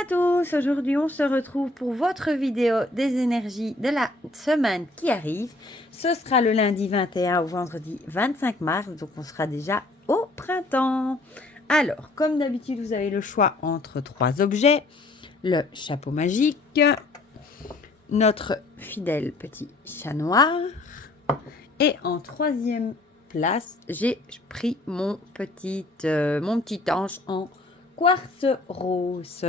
à tous, aujourd'hui on se retrouve pour votre vidéo des énergies de la semaine qui arrive. Ce sera le lundi 21 au vendredi 25 mars, donc on sera déjà au printemps. Alors, comme d'habitude, vous avez le choix entre trois objets. Le chapeau magique, notre fidèle petit chat noir et en troisième place, j'ai pris mon petit ange en quartz rose.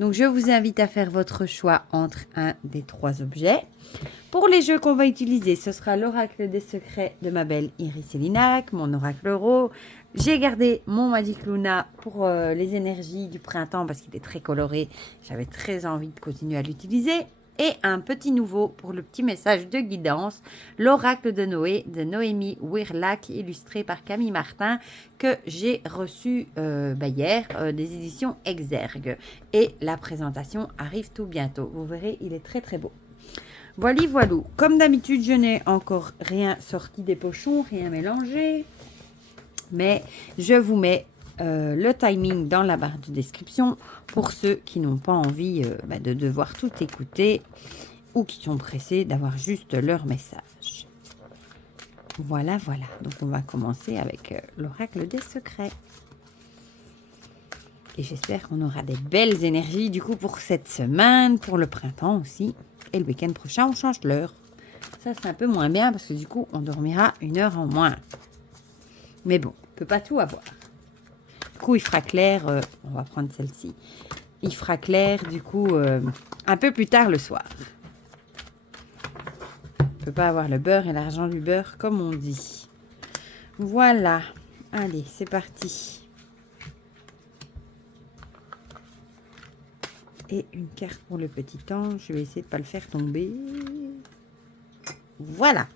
Donc, je vous invite à faire votre choix entre un des trois objets. Pour les jeux qu'on va utiliser, ce sera l'oracle des secrets de ma belle Iris Elinac, mon oracle euro. J'ai gardé mon Magic Luna pour les énergies du printemps parce qu'il est très coloré. J'avais très envie de continuer à l'utiliser. Et un petit nouveau pour le petit message de guidance, l'oracle de Noé de Noémie Wirlach, illustré par Camille Martin, que j'ai reçu hier des éditions Exergue. Et la présentation arrive tout bientôt. Vous verrez, il est très très beau. Voilà, voilà. Comme d'habitude, je n'ai encore rien sorti des pochons, rien mélangé. Mais je vous mets le timing dans la barre de description pour ceux qui n'ont pas envie de devoir tout écouter ou qui sont pressés d'avoir juste leur message. Voilà, voilà. Donc, on va commencer avec l'oracle des secrets. Et j'espère qu'on aura des belles énergies du coup pour cette semaine, pour le printemps aussi. Et le week-end prochain, on change l'heure. Ça, c'est un peu moins bien parce que du coup, on dormira 1 heure en moins. Mais bon, on ne peut pas tout avoir. Du coup, il fera clair, on va prendre celle-ci. Il fera clair, du coup, un peu plus tard le soir. On ne peut pas avoir le beurre et l'argent du beurre, comme on dit. Voilà. Allez, c'est parti. Et une carte pour le petit ange. Je vais essayer de ne pas le faire tomber. Voilà.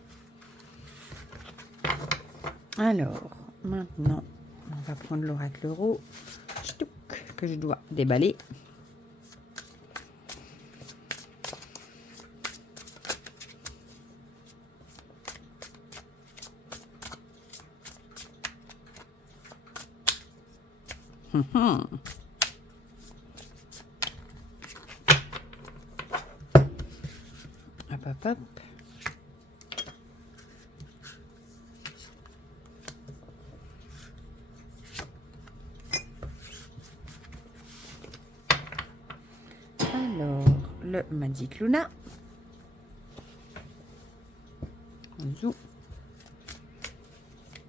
Alors, maintenant, on va prendre l'oracle euro que je dois déballer. Hop, hop, hop. Alors, le Magic Luna. Zou.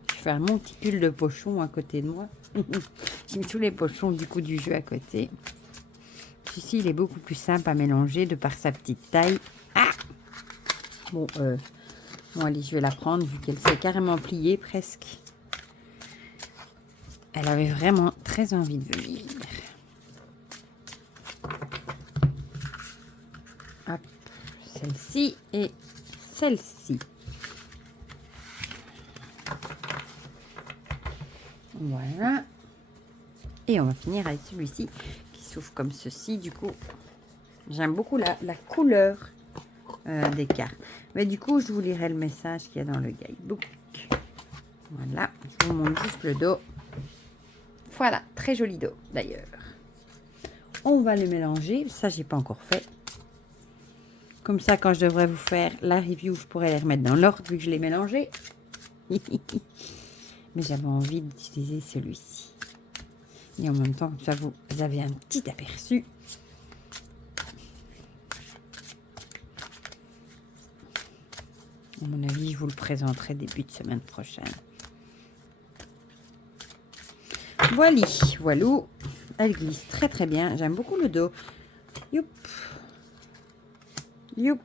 Je fais un monticule de pochons à côté de moi. J'ai mis tous les pochons du coup du jeu à côté. Celui-ci, il est beaucoup plus simple à mélanger de par sa petite taille. Ah bon, allez, je vais la prendre vu qu'elle s'est carrément pliée presque. Elle avait vraiment très envie de venir. Hop, celle-ci et celle-ci. Voilà. Et on va finir avec celui-ci qui s'ouvre comme ceci. Du coup, j'aime beaucoup la couleur des cartes. Mais du coup, je vous lirai le message qu'il y a dans le guidebook. Voilà, je vous montre juste le dos. Voilà, très joli dos d'ailleurs. On va le mélanger. Ça, j'ai pas encore fait. Comme ça, quand je devrais vous faire la review, je pourrais les remettre dans l'ordre vu que je l'ai mélangé. Mais j'avais envie d'utiliser celui-ci. Et en même temps, ça vous avez un petit aperçu. À mon avis, je vous le présenterai début de semaine prochaine. Voilà, voilou. Elle glisse très très bien. J'aime beaucoup le dos. Youp. Youp.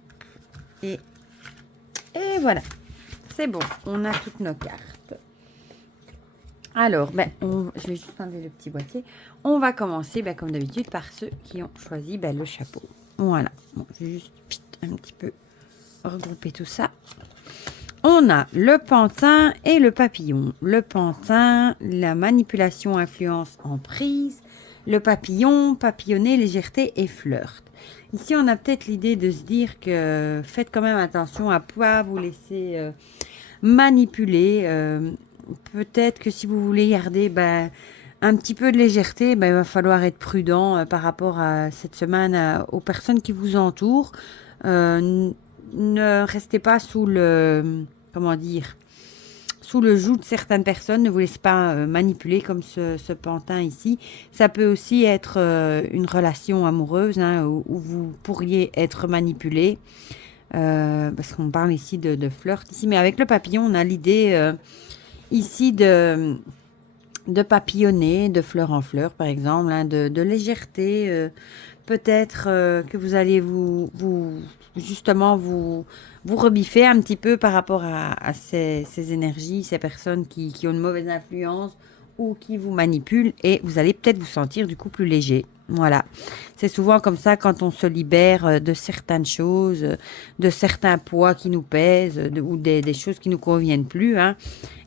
Et voilà. C'est bon. On a toutes nos cartes. Alors, je vais juste enlever le petit boîtier. On va commencer, comme d'habitude, par ceux qui ont choisi le chapeau. Voilà. Bon, je vais juste un petit peu regrouper tout ça. On a le pantin et le papillon. Le pantin, la manipulation, influence, emprise. Le papillon, papillonner, légèreté et flirt. Ici, on a peut-être l'idée de se dire que faites quand même attention à ne pas vous laisser manipuler. Peut-être que si vous voulez garder un petit peu de légèreté, ben, il va falloir être prudent par rapport à cette semaine aux personnes qui vous entourent. Ne restez pas sous le, comment dire, sous le joug de certaines personnes. Ne vous laissez pas manipuler comme ce pantin ici. Ça peut aussi être une relation amoureuse hein, où vous pourriez être manipulé. Parce qu'on parle ici de flirt ici. Mais avec le papillon, on a l'idée ici de papillonner, de fleur en fleur, par exemple, hein, de légèreté. Peut-être que vous allez justement vous rebiffer un petit peu par rapport à ces énergies, ces personnes qui ont une mauvaise influence ou qui vous manipulent et vous allez peut-être vous sentir du coup plus léger. Voilà. C'est souvent comme ça quand on se libère de certaines choses, de certains poids qui nous pèsent ou des choses qui nous conviennent plus. Hein,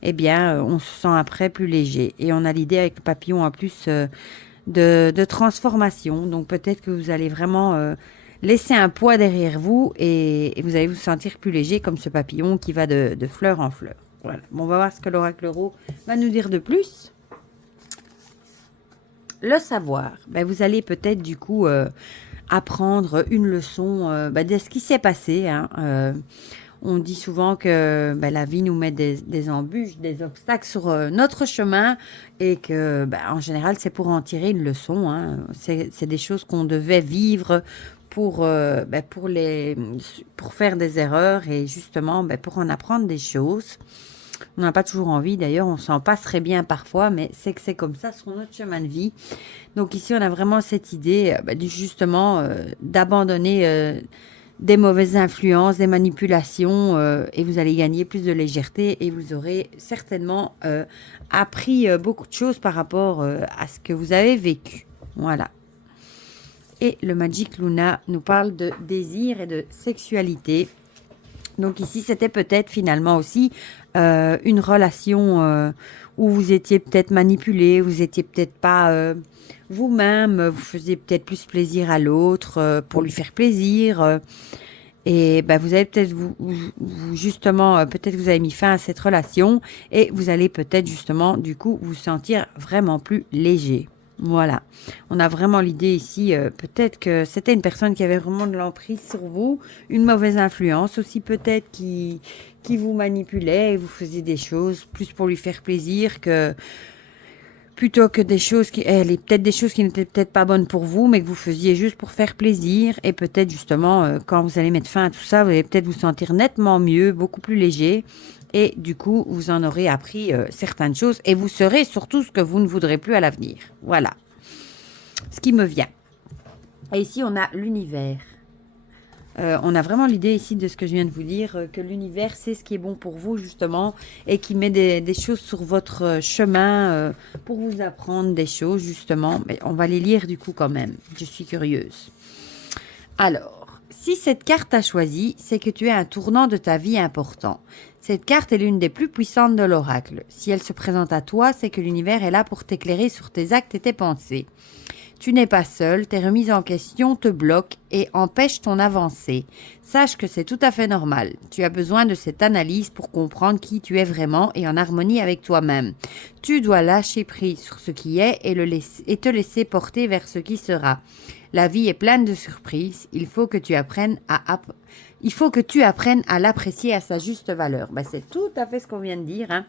eh bien, on se sent après plus léger. Et on a l'idée avec le papillon en plus de transformation. Donc peut-être que vous allez vraiment laisser un poids derrière vous et vous allez vous sentir plus léger comme ce papillon qui va de fleur en fleur. Voilà. Bon, on va voir ce que l'oracle Euro va nous dire de plus. Le savoir, ben, vous allez peut-être du coup apprendre une leçon de ce qui s'est passé. Hein, on dit souvent que ben, la vie nous met des embûches, des obstacles sur notre chemin et que ben, en général c'est pour en tirer une leçon. Hein. C'est des choses qu'on devait vivre pour faire des erreurs et justement ben, pour en apprendre des choses. On n'a pas toujours envie, d'ailleurs, on s'en passerait bien parfois, mais c'est que c'est comme ça sur notre chemin de vie. Donc ici, on a vraiment cette idée, justement, d'abandonner des mauvaises influences, des manipulations, et vous allez gagner plus de légèreté et vous aurez certainement appris beaucoup de choses par rapport à ce que vous avez vécu. Voilà. Et le Magic Luna nous parle de désir et de sexualité. Donc ici, c'était peut-être finalement aussi une relation où vous étiez peut-être manipulé, vous étiez peut-être pas vous-même, vous faisiez peut-être plus plaisir à l'autre pour lui faire plaisir. Et ben, vous avez peut-être justement, peut-être vous avez mis fin à cette relation et vous allez peut-être justement du coup vous sentir vraiment plus léger. Voilà, on a vraiment l'idée ici, peut-être que c'était une personne qui avait vraiment de l'emprise sur vous, une mauvaise influence aussi peut-être qui vous manipulait et vous faisiez des choses plus pour lui faire plaisir que plutôt que des choses peut-être des choses qui n'étaient peut-être pas bonnes pour vous, mais que vous faisiez juste pour faire plaisir et peut-être justement quand vous allez mettre fin à tout ça, vous allez peut-être vous sentir nettement mieux, beaucoup plus léger. Et du coup, vous en aurez appris certaines choses et vous saurez surtout ce que vous ne voudrez plus à l'avenir. Voilà ce qui me vient. Et ici, on a l'univers. On a vraiment l'idée ici de ce que je viens de vous dire, que l'univers, c'est ce qui est bon pour vous, justement, et qui met des choses sur votre chemin pour vous apprendre des choses, justement. Mais on va les lire du coup quand même. Je suis curieuse. Alors, si cette carte a choisi, c'est que tu es un tournant de ta vie important. Cette carte est l'une des plus puissantes de l'oracle. Si elle se présente à toi, c'est que l'univers est là pour t'éclairer sur tes actes et tes pensées. Tu n'es pas seul, tes remises en question te bloquent et empêchent ton avancée. Sache que c'est tout à fait normal. Tu as besoin de cette analyse pour comprendre qui tu es vraiment et en harmonie avec toi-même. Tu dois lâcher prise sur ce qui est et te laisser porter vers ce qui sera. La vie est pleine de surprises. Il faut que tu apprennes à l'apprécier à sa juste valeur. Ben, c'est tout à fait ce qu'on vient de dire. Hein.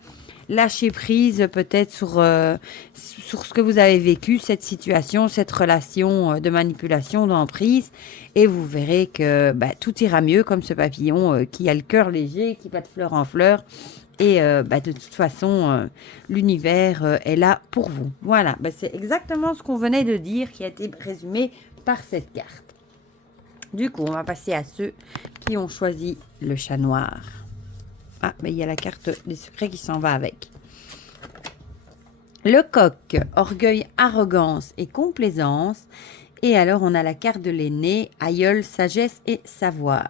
Lâcher prise peut-être sur ce que vous avez vécu, cette situation, cette relation de manipulation, d'emprise. Et vous verrez que tout ira mieux comme ce papillon qui a le cœur léger, qui va de fleur en fleur. Et de toute façon, l'univers est là pour vous. Voilà, c'est exactement ce qu'on venait de dire qui a été résumé par cette carte. Du coup, on va passer à ceux qui ont choisi le chat noir. Ah, mais il y a la carte des secrets qui s'en va avec. Le coq, orgueil, arrogance et complaisance. Et alors, on a la carte de l'aîné, aïeul, sagesse et savoir.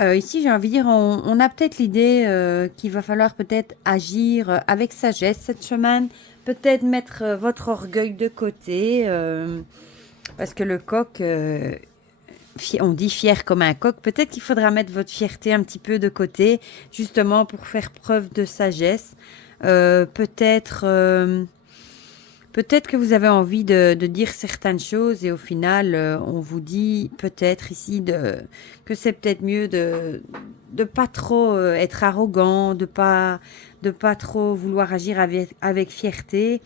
Ici, j'ai envie de dire, on a peut-être l'idée qu'il va falloir peut-être agir avec sagesse cette semaine. Peut-être mettre votre orgueil de côté. Parce que le coq... on dit fier comme un coq, peut-être qu'il faudra mettre votre fierté un petit peu de côté, justement pour faire preuve de sagesse. Peut-être Peut-être que vous avez envie de dire certaines choses et au final, on vous dit peut-être ici que c'est peut-être mieux de pas trop être arrogant, de pas trop vouloir agir avec fierté,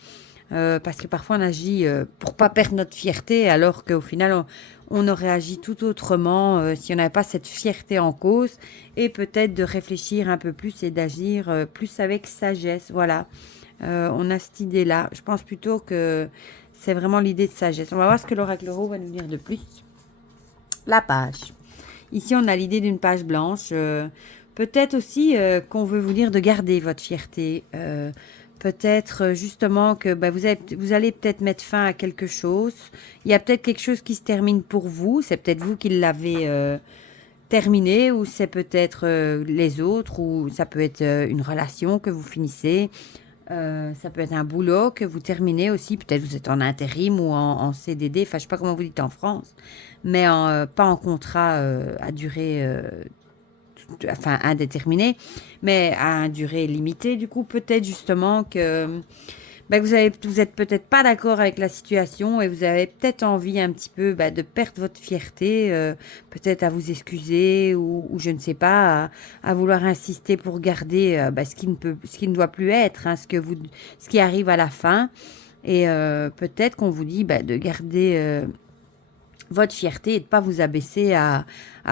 parce que parfois on agit pour pas perdre notre fierté, alors qu'au final on aurait agi tout autrement si on n'avait pas cette fierté en cause, et peut-être de réfléchir un peu plus et d'agir plus avec sagesse. Voilà. On a cette idée-là. Je pense plutôt que c'est vraiment l'idée de sagesse. On va voir ce que l'oracle Tarot va nous dire de plus. La page. Ici, on a l'idée d'une page blanche. Peut-être aussi qu'on veut vous dire de garder votre fierté. Peut-être justement que vous allez peut-être mettre fin à quelque chose. Il y a peut-être quelque chose qui se termine pour vous. C'est peut-être vous qui l'avez terminé, ou c'est peut-être les autres, ou ça peut être une relation que vous finissez. Ça peut être un boulot que vous terminez aussi. Peut-être vous êtes en intérim ou en CDD. Enfin, je ne sais pas comment vous dites en France. Mais pas en contrat à durée indéterminée, mais à une durée limitée. Du coup, peut-être justement que vous êtes peut-être pas d'accord avec la situation et vous avez peut-être envie un petit peu de perdre votre fierté, peut-être à vous excuser ou je ne sais pas, à vouloir insister pour garder ce qui ne doit plus être, hein, ce qui arrive à la fin. Et peut-être qu'on vous dit de garder votre fierté et de ne pas vous abaisser à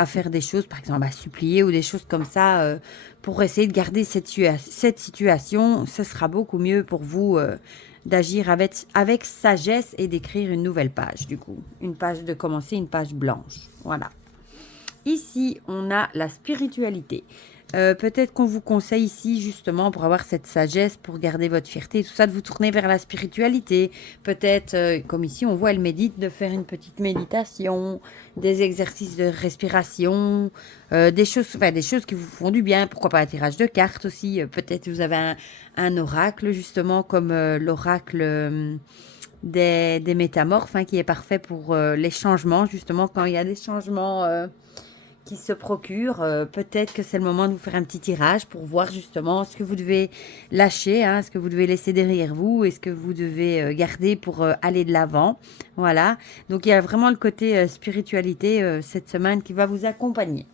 faire des choses, par exemple à supplier ou des choses comme ça, pour essayer de garder cette situation. Ce sera beaucoup mieux pour vous d'agir avec sagesse et d'écrire une nouvelle page, du coup. De commencer une page blanche. Voilà. Ici, on a la spiritualité. Peut-être qu'on vous conseille ici, justement, pour avoir cette sagesse, pour garder votre fierté, tout ça, de vous tourner vers la spiritualité. Peut-être, comme ici, on voit, elle médite, de faire une petite méditation, des exercices de respiration, des choses qui vous font du bien. Pourquoi pas un tirage de cartes aussi. Peut-être vous avez un oracle, justement, comme l'oracle des métamorphes, hein, qui est parfait pour les changements, justement, quand il y a des changements qui se procure. Peut-être que c'est le moment de vous faire un petit tirage pour voir justement ce que vous devez lâcher, hein, ce que vous devez laisser derrière vous et ce que vous devez garder pour aller de l'avant. Voilà. Donc il y a vraiment le côté spiritualité cette semaine qui va vous accompagner.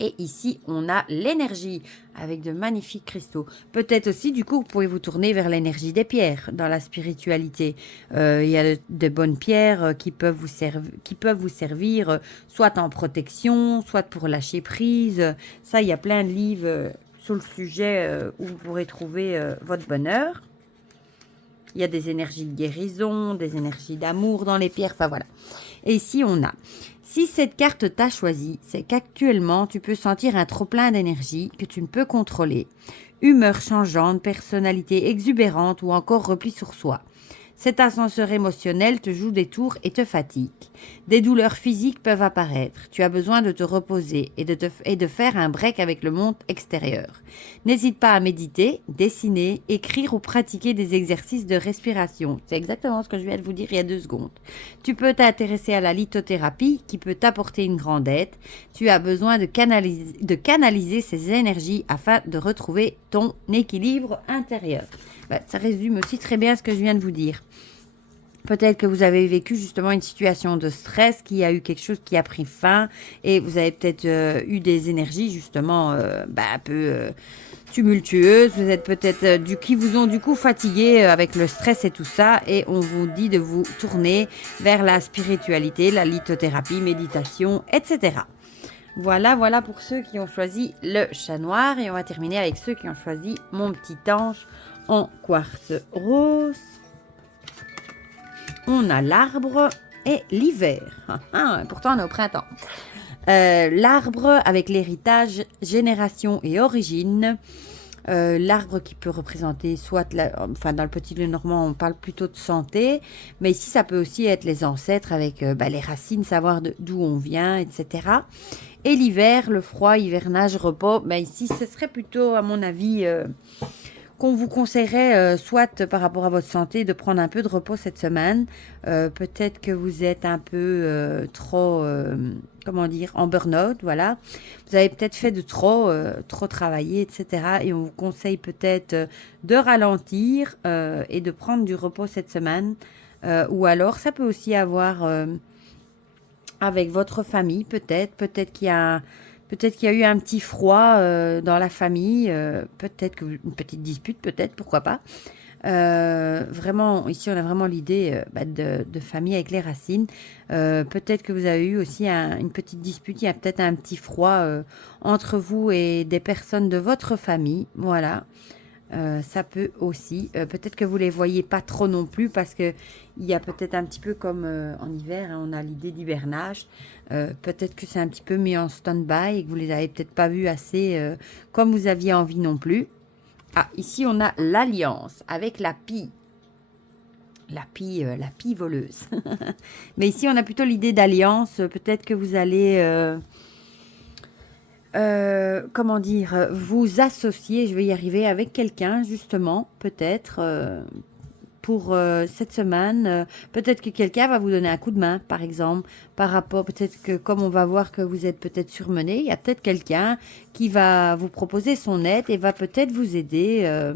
Et ici, on a l'énergie avec de magnifiques cristaux. Peut-être aussi, du coup, vous pouvez vous tourner vers l'énergie des pierres dans la spiritualité. Il y a de bonnes pierres qui peuvent vous servir soit en protection, soit pour lâcher prise. Ça, il y a plein de livres sur le sujet où vous pourrez trouver votre bonheur. Il y a des énergies de guérison, des énergies d'amour dans les pierres. Enfin, voilà. Et ici, on a... Si cette carte t'a choisi, c'est qu'actuellement, tu peux sentir un trop-plein d'énergie que tu ne peux contrôler. Humeur changeante, personnalité exubérante ou encore repli sur soi. Cet ascenseur émotionnel te joue des tours et te fatigue. Des douleurs physiques peuvent apparaître. Tu as besoin de te reposer et de faire un break avec le monde extérieur. N'hésite pas à méditer, dessiner, écrire ou pratiquer des exercices de respiration. C'est exactement ce que je viens de vous dire il y a 2 secondes. Tu peux t'intéresser à la lithothérapie qui peut t'apporter une grande aide. Tu as besoin de canaliser ces énergies afin de retrouver ton équilibre intérieur. Ça résume aussi très bien ce que je viens de vous dire. Peut-être que vous avez vécu justement une situation de stress, qu'il y a eu quelque chose qui a pris fin et vous avez peut-être eu des énergies justement un peu tumultueuses. Vous êtes peut-être qui vous ont du coup fatigué avec le stress et tout ça, et on vous dit de vous tourner vers la spiritualité, la lithothérapie, méditation, etc. Voilà pour ceux qui ont choisi le chat noir, et on va terminer avec ceux qui ont choisi mon petit ange en quartz rose. On a l'arbre et l'hiver. Pourtant, on est au printemps. L'arbre avec l'héritage, génération et origine. L'arbre qui peut représenter soit, dans le petit Lenormand, on parle plutôt de santé, mais ici, ça peut aussi être les ancêtres avec les racines, savoir d'où on vient, etc. Et l'hiver, le froid, hivernage, repos, ici, ce serait plutôt, à mon avis, qu'on vous conseillerait, soit par rapport à votre santé, de prendre un peu de repos cette semaine. Peut-être que vous êtes un peu trop, comment dire, en burn-out, voilà. Vous avez peut-être fait de trop travailler, etc. Et on vous conseille peut-être de ralentir et de prendre du repos cette semaine. Ou alors, ça peut aussi avoir avec votre famille, peut-être qu'il y a eu un petit froid dans la famille, une petite dispute, peut-être, pourquoi pas. Vraiment, ici, on a vraiment l'idée de famille avec les racines. Peut-être que vous avez eu aussi une petite dispute, il y a peut-être un petit froid entre vous et des personnes de votre famille. Voilà. Ça peut aussi. Peut-être que vous les voyez pas trop non plus parce que il y a peut-être un petit peu comme en hiver, hein, on a l'idée d'hivernage. Peut-être que c'est un petit peu mis en stand-by et que vous les avez peut-être pas vus assez comme vous aviez envie non plus. Ah, ici on a l'alliance avec la pie. La pie voleuse. Mais ici on a plutôt l'idée d'alliance. Peut-être que vous allez comment dire, vous associer, je vais y arriver, avec quelqu'un, justement, peut-être, pour cette semaine. Peut-être que quelqu'un va vous donner un coup de main, par exemple, par rapport, peut-être que comme on va voir que vous êtes peut-être surmené, il y a peut-être quelqu'un qui va vous proposer son aide et va peut-être vous aider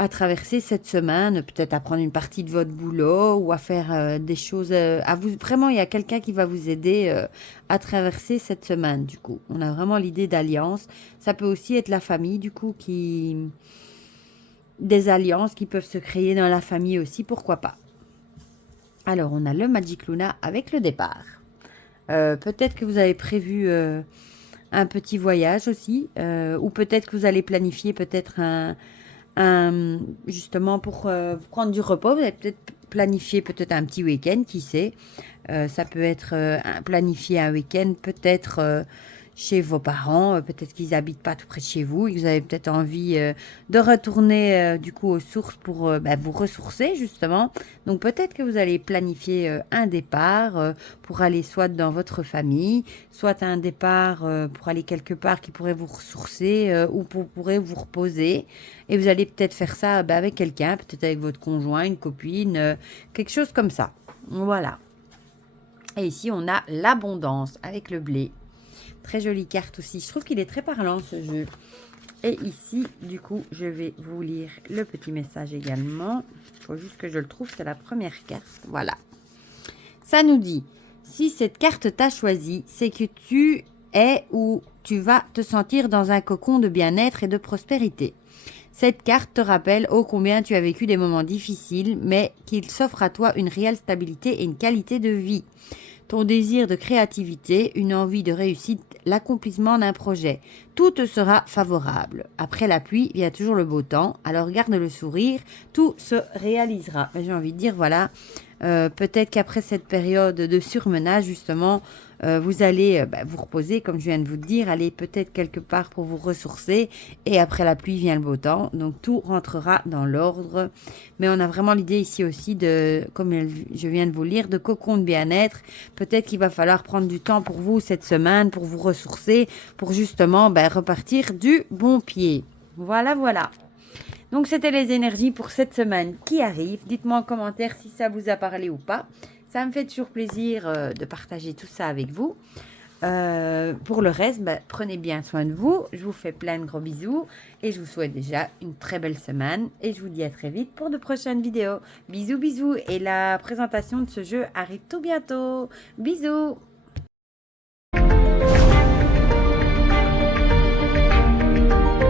à traverser cette semaine, peut-être à prendre une partie de votre boulot ou à faire des choses. Vraiment, il y a quelqu'un qui va vous aider à traverser cette semaine. Du coup, on a vraiment l'idée d'alliance. Ça peut aussi être la famille, du coup, des alliances qui peuvent se créer dans la famille aussi. Pourquoi pas. Alors, on a le Magic Luna avec le départ. Peut-être que vous avez prévu un petit voyage aussi, ou peut-être que vous allez planifier peut-être justement pour prendre du repos. Vous avez peut-être planifié peut-être un petit week-end, qui sait. Ça peut être planifier un week-end peut-être chez vos parents, peut-être qu'ils habitent pas tout près de chez vous et que vous avez peut-être envie de retourner du coup aux sources pour vous ressourcer justement. Donc peut-être que vous allez planifier un départ pour aller soit dans votre famille, soit un départ pour aller quelque part qui pourrait vous ressourcer ou pourrait vous reposer. Et vous allez peut-être faire ça avec quelqu'un, peut-être avec votre conjoint, une copine, quelque chose comme ça. Voilà. Et ici, on a l'abondance avec le blé. Très jolie carte aussi. Je trouve qu'il est très parlant, ce jeu. Et ici, du coup, je vais vous lire le petit message également. Il faut juste que je le trouve. C'est la première carte. Voilà. Ça nous dit, si cette carte t'a choisi, c'est que tu es ou tu vas te sentir dans un cocon de bien-être et de prospérité. Cette carte te rappelle ô combien tu as vécu des moments difficiles, mais qu'il s'offre à toi une réelle stabilité et une qualité de vie. Ton désir de créativité, une envie de réussite, l'accomplissement d'un projet. Tout te sera favorable. Après la pluie vient toujours le beau temps, alors garde le sourire, tout se réalisera. J'ai envie de dire, voilà, peut-être qu'après cette période de surmenage, justement, vous allez vous reposer, comme je viens de vous le dire, aller peut-être quelque part pour vous ressourcer, et après la pluie vient le beau temps, donc tout rentrera dans l'ordre. Mais on a vraiment l'idée ici aussi de, comme je viens de vous le lire, de cocon de bien-être. Peut-être qu'il va falloir prendre du temps pour vous cette semaine, pour vous ressourcer, pour justement repartir du bon pied. Voilà, voilà. Donc, c'était les énergies pour cette semaine qui arrive. Dites-moi en commentaire si ça vous a parlé ou pas. Ça me fait toujours plaisir de partager tout ça avec vous. Pour le reste, prenez bien soin de vous. Je vous fais plein de gros bisous. Et je vous souhaite déjà une très belle semaine. Et je vous dis à très vite pour de prochaines vidéos. Bisous, bisous. Et la présentation de ce jeu arrive tout bientôt. Bisous.